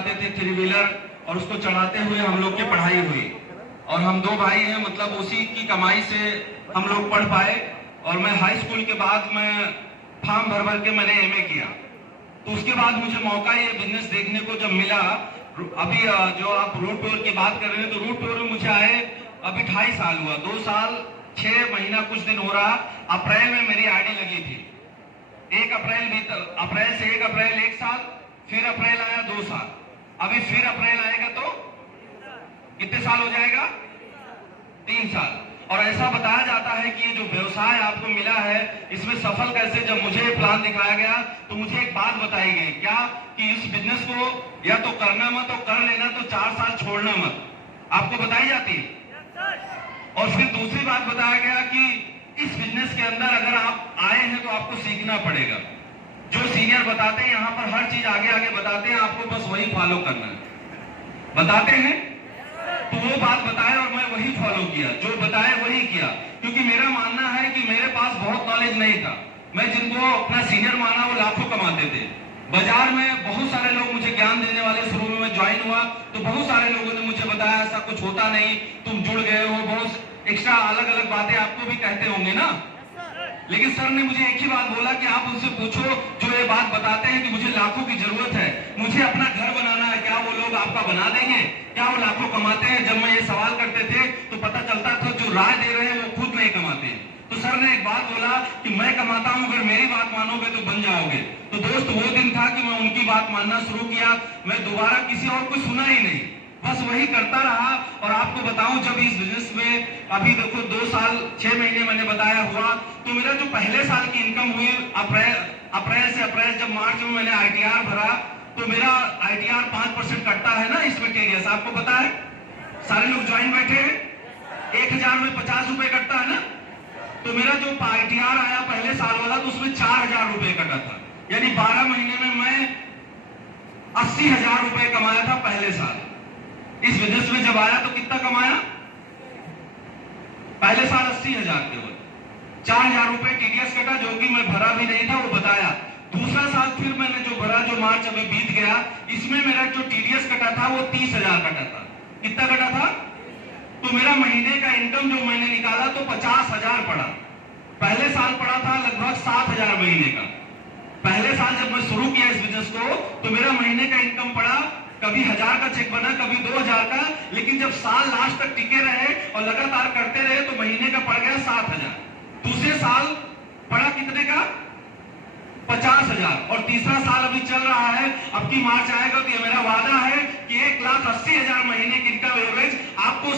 चलाते थे, three wheeler, और उसको चढ़ाते हुए हम लोग की पढ़ाई हुई। और हम दो भाई हैं, मतलब उसी की कमाई से हम लोग पढ़ पाए। और मैं हाई स्कूल के बाद मैं फॉर्म भर भर के मैंने एमए किया। तो उसके बाद मुझे मौका ये बिजनेस देखने को जब मिला, अभी जो आप रूट टूर की बात कर रहे हैं, तो रूट टूर में मुझे आए अभी 2.5 साल हुआ, 2 साल 6 महीना कुछ दिन हो रहा। अप्रैल में मेरी आईडी लगी थी, 1 अप्रैल भीतर, अप्रैल से 1 अप्रैल 1 साल, फिर अप्रैल आया 2 साल, अभी फिर अप्रैल आएगा तो कितने साल हो जाएगा? 3 साल। और ऐसा बताया जाता है कि ये जो व्यवसाय आपको मिला है, इसमें सफल कैसे, जब मुझे प्लान दिखाया गया तो मुझे एक बात बताई गई, क्या कि इस बिजनेस को या तो करना मत, और कर लेना तो 4 साल छोड़ना मत, आपको बताई जाती है। और फिर दूसरी बात बताया गया कि इस बिजनेस के अंदर अगर आप आए हैं तो आपको सीखना पड़ेगा। जो सीनियर बताते हैं यहाँ पर हर चीज आगे आगे बताते हैं, आपको बस वही फॉलो करना है। बताते हैं तो वो बात बताए और मैं वही फॉलो किया, जो बताए वही किया, क्योंकि मेरा मानना है कि मेरे पास बहुत नॉलेज नहीं था। मैं जिनको अपना सीनियर माना वो लाखों कमाते थे। बाजार में बहुत सारे लोग मुझे ज्ञान देने वाले, शुरू में मैं ज्वाइन हुआ तो बहुत सारे लोगों ने मुझे बताया ऐसा कुछ होता नहीं, तुम जुड़ गए हो, बहुत एक्स्ट्रा अलग अलग बातें आपको भी कहते होंगे ना। लेकिन सर ने मुझे एक ही बात बोला कि आप उनसे पूछो जो ये बात बताते हैं कि मुझे लाखों की जरूरत है, मुझे अपना घर बनाना है, क्या वो लोग आपका बना देंगे? क्या वो लाखों कमाते हैं? जब मैं ये सवाल करते थे तो पता चलता था जो राय दे रहे हैं वो खुद नहीं कमाते हैं। तो सर ने एक बात बोला कि मैं कमाता हूं, अगर मेरी बात मानोगे तो बन जाओगे। तो दोस्त वो दिन था कि मैं उनकी बात मानना शुरू किया, मैं दोबारा किसी और को सुना ही नहीं, बस वही करता रहा। और आपको बताऊं, जब इस बिजनेस में अभी देखो 2 साल 6 महीने मैंने बताया हुआ, तो मेरा जो पहले साल की इनकम हुई अप्रैल से अप्रैल, जब मार्च में मैंने आईटीआर भरा, तो मेरा आईटीआर 5% कटता है ना इसमें टीडीएस, आपको पता है? सारे लोग ज्वाइन बैठे हैं, 1000 में 50 रुपए कटता है ना। तो मेरा जो आईटीआर आया पहले साल वाला, तो उसमें 4000 रुपए कटा था, यानी 12 महीने में मैं 80,000 रुपए कमाया था पहले साल। इस बिजनेस में जब आया तो कितना कमाया? पहले साल 80,000 केवल, 4000 रुपए टीडीएस कटा, जो कि मैं भरा भी नहीं था, वो बताया। दूसरा साल फिर मैंने जो भरा, जो मार्च अभी बीत गया, इसमें मेरा जो टीडीएस कटा था वो 30,000 कटा था। कितना कटा था? तो मेरा महीने का इनकम जो मैंने निकाला तो 50,000 पड़ा। पहले साल पड़ा था लगभग 7,000 महीने का। पहले साल जब मैं शुरू किया इस बिजनेस को तो मेरा महीने का इनकम पड़ा, कभी 1000 का चेक बना, कभी 2000 का, लेकिन जब साल लास्ट तक टिके रहे और लगातार करते रहे तो महीने का पड़ गया 7,000। दूसरे साल पड़ा कितने का? 50,000। और तीसरा साल अभी चल रहा है, अब की मार्च आएगा तो ये मेरा वादा है कि 1,80,000 महीने की इनकम एवरेज आपको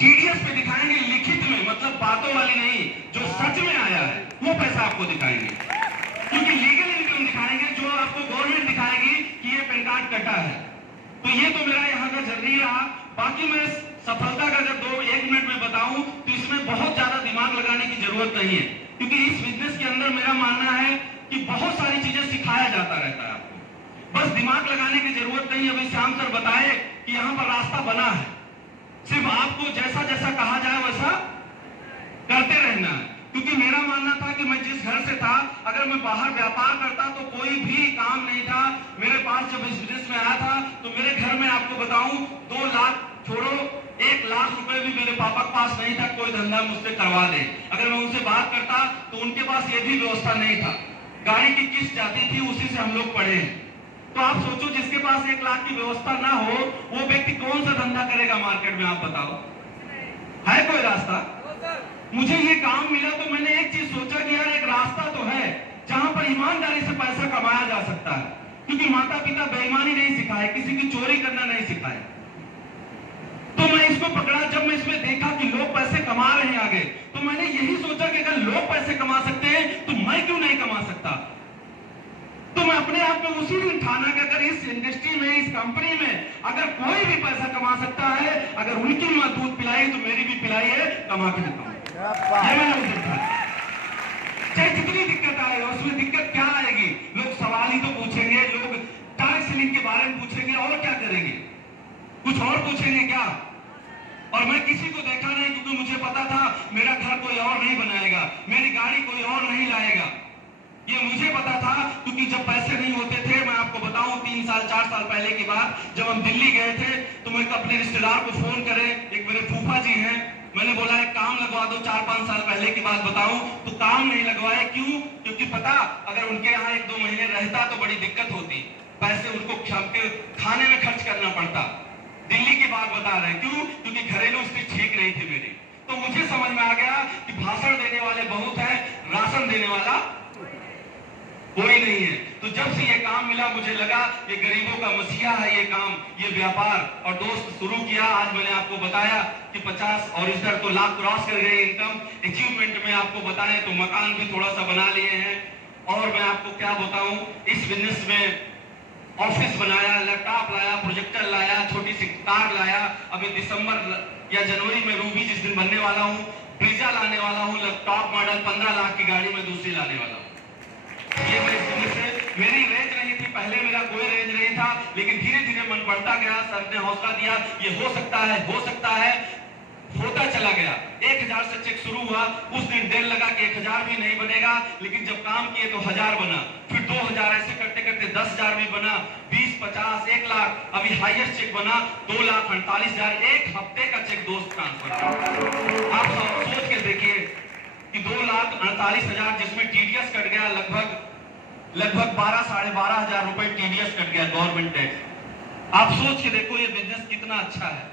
टीडीएस पे दिखाएंगे, लिखित में, मतलब बातों वाली नहीं, जो सच में आया है वो पैसा आपको दिखाएंगे, क्योंकि लीगल इनकम दिखाएंगे, जो आपको गवर्नमेंट दिखाएगी कि ये पैन कार्ड कटा है। तो ये तो मेरा यहाँ का जर्नी रहा। बाकी मैं सफलता का अगर 1 मिनट में बताऊं तो इसमें बहुत ज्यादा दिमाग लगाने की जरूरत नहीं है, क्योंकि इस बिजनेस के अंदर मेरा मानना है कि बहुत सारी चीजें सिखाया जाता रहता है आपको, बस दिमाग लगाने की जरूरत नहीं है। अभी श्याम सर बताए कि यहाँ पर रास्ता बना है, सिर्फ आपको जैसा जैसा कहा जाए वैसा करते रहना है। क्योंकि मेरा मानना था कि मैं जिस घर से था, अगर मैं बाहर व्यापार करता तो कोई भी काम नहीं था मेरे पास। जब इस बिजनेस में आया था तो मेरे घर में आपको बताऊं 2 लाख छोड़ो, 1 लाख रुपए भी मेरे पापा के पास नहीं था, कोई धंधा मुझसे करवा दे। अगर मैं उनसे बात करता तो उनके पास ये भी व्यवस्था नहीं था। गाड़ी की किस्त जाती थी, उसी से हम लोग पढ़े हैं। तो आप सोचो, जिसके पास 1 लाख की व्यवस्था ना हो वो व्यक्ति कौन सा धंधा करेगा मार्केट में? आप बताओ, है कोई रास्ता? मुझे ये काम मिला तो मैंने एक चीज सोचा कि यार एक रास्ता तो है जहां पर ईमानदारी से पैसा कमाया जा सकता है, क्योंकि माता पिता बेईमानी नहीं सिखाए, किसी की चोरी करना नहीं सिखाए। तो मैं इसको पकड़ा। जब मैं इसमें देखा कि लोग पैसे कमा रहे हैं आगे, तो मैंने यही सोचा कि अगर लोग पैसे कमा सकते हैं तो मैं क्यों नहीं कमा सकता। तो मैं अपने आप में उसी दिन ठाना कि अगर इस इंडस्ट्री में, इस कंपनी में अगर कोई भी पैसा कमा सकता है, अगर उनकी मां दूध पिलाई तो मेरी भी पिलाई है, कमा के देता हूं। ये मैंने उस दिन कहा। चाहे कितनी दिक्कत आए, उसमें दिक्कत क्या आएगी? लोग सवाल ही तो पूछेंगे, लोग टैक्स सीलिंग के बारे में पूछेंगे, और क्या करेंगे? कुछ और पूछेंगे क्या? और मैं किसी को देखा नहीं, क्योंकि मुझे पता था मेरा घर कोई और नहीं बनाएगा, मेरी गाड़ी कोई और नहीं लाएगा। ये मुझे पता था, क्योंकि जब पैसे नहीं होते थे, मैं आपको बताऊं 3 साल 4 साल पहले की बात, जब हम दिल्ली गए थे तो मैं अपने रिश्तेदार को फोन करे, एक मेरे फूफा जी हैं, मैंने बोला एक काम लगवा दो, 4-5 साल पहले की बात बताऊं तो काम नहीं लगवाए। क्यों? क्योंकि पता, अगर उनके यहाँ 1-2 महीने रहता तो बड़ी दिक्कत होती, पैसे उनको खाने में खर्च करना पड़ता। दिल्ली की बात बता रहे हैं। क्यों? क्योंकि घरेलू स्थिति ठीक नहीं थी मेरी। तो मुझे समझ में आ गया कि भाषण देने वाले बहुत है, राशन देने वाला कोई नहीं है। तो जब से ये काम मिला मुझे लगा ये गरीबों का मसीहा है ये काम, ये व्यापार। और दोस्त शुरू किया, आज मैंने आपको बताया कि 50 और इधर तो लाख क्रॉस कर गए इनकम। अचीवमेंट में आपको बताएं तो मकान भी थोड़ा सा बना लिए हैं। और मैं आपको क्या बताऊं, इस बिजनेस में ऑफिस बनाया, लैपटॉप लाया, प्रोजेक्टर लाया, छोटी सी कार लाया। अभी दिसंबर या जनवरी में रूबी जिस दिन बनने वाला हूं, ब्रीजा लाने वाला हूं, लैपटॉप मॉडल 15 लाख की गाड़ी में दूसरी लाने वाला हूं। ये मेरी रेंज नहीं थी, पहले मेरा कोई रेंज नहीं था, लेकिन धीरे धीरे मन बढ़ता गया। सर ने हौसला दिया, ये हो सकता है, हो सकता है, होता चला गया। 1000 से चेक शुरू हुआ, उस दिन डर लगा कि 1000 भी नहीं बनेगा, लेकिन जब काम किए तो 1000 बना, फिर 2000, ऐसे करते करते 10,000 भी बना, 20, 50, 1 लाख, अभी हाईएस्ट चेक बना 2,48,000, एक हफ्ते का चेक दोस्त ट्रांसफर। आप सोच के देखिए कि 2,48,000, जिसमें टीडीएस कट गया लगभग 12-12,500 रुपए टीडीएस कट गया, गवर्नमेंट टैक्स। आप सोच के देखो ये बिजनेस कितना अच्छा है।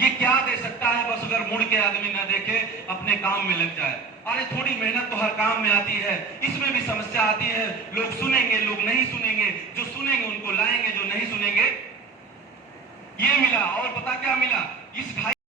ये क्या दे सकता है, बस अगर मुड़ के आदमी ना देखे, अपने काम में लग जाए। अरे थोड़ी मेहनत तो हर काम में आती है, इसमें भी समस्या आती है। लोग सुनेंगे, लोग नहीं सुनेंगे, जो सुनेंगे उनको लाएंगे, जो नहीं सुनेंगे। ये मिला, और पता क्या मिला, इस 2.5